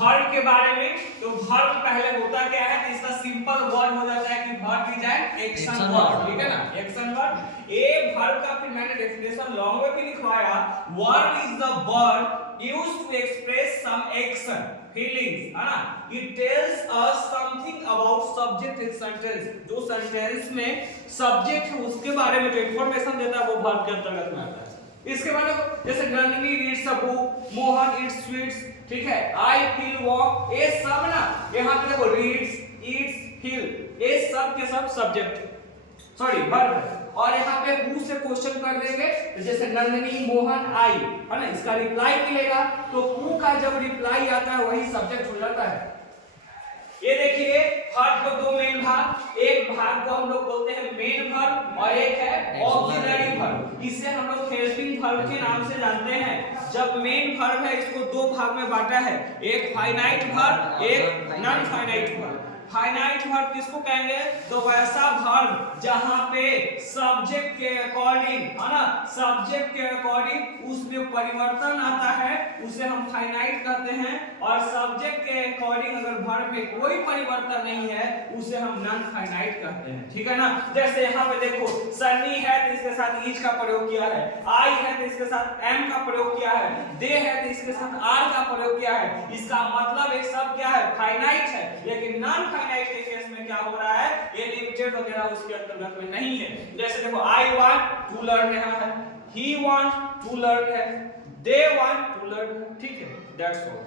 Verb के बारे में, तो वर्ब पहले होता क्या है, तो इसका सिंपल वर्ड हो जाता है कि verb is an action word, ठीक है ना, एक्शन वर्ड। ए वर्ब का फिर मैंने डेफिनेशन लॉन्ग में भी लिखवाया, verb is the word used to express some action feelings, है ना, it tells us something about subject in sentence, जो सेंटेंस में सब्जेक्ट है उसके बारे में जो इंफॉर्मेशन देता है वो वर्ब के अंतर्गत में आता है। इसके बाद जैसे Nandini reads a book, Mohan Yeats sweets, ठीक है, आई फील वॉक, ये सब ना यहाँ पे देखो रीड्स, ईट्स, फील, ये सब के सब सब्जेक्ट सॉरी वर्ब, और यहाँ पे हु से क्वेश्चन कर देंगे, जैसे नंदिनी, मोहन, आई, है ना, इसका रिप्लाई मिलेगा, तो हु का जब रिप्लाई आता है वही सब्जेक्ट हो जाता है। ये देखिए वर्ब को दो मेन भाग, एक भाग को हम लोग बोलते हैं मेन वर्ब और एक है ऑक्सिलरी वर्ब। इसे हम लोग हेल्पिंग वर्ब के नाम से जानते हैं। जब मेन वर्ब है इसको दो भाग में बांटा है, एक फाइनाइट वर्ब, एक non finite verb. Finite verb किसको कहेंगे, तो वैसा वर्ब जहां पे सब्जेक्ट के अकॉर्डिंग, है ना, सब्जेक्ट के अकॉर्डिंग उसमें परिवर्तन आता है उसे हम फाइनाइट कहते हैं, और सब्जेक्ट के अकॉर्डिंग अगर वर्ब में कोई परिवर्तन नहीं है उसे हम नॉन फाइनाइट कहते हैं, ठीक है ना। जैसे यहाँ पे देखो सनी है तो इसके साथ इज का प्रयोग किया है, आई है तो इसके साथ एम का प्रयोग किया है, दे है तो इसके साथ आर का प्रयोग किया है। इसका मतलब एक सब क्या है, फाइनाइट है, लेकिन नॉन फाइनाइट के केस में क्या हो रहा है, ये लिमिटेड वगैरह उसके अंतर्गत में नहीं है। जैसे देखो आई वांट टू लर्न यहाँ है, ही वांट टू लर्न है, दे वांट टू लर्न, ठीक है, दैट्स ऑल।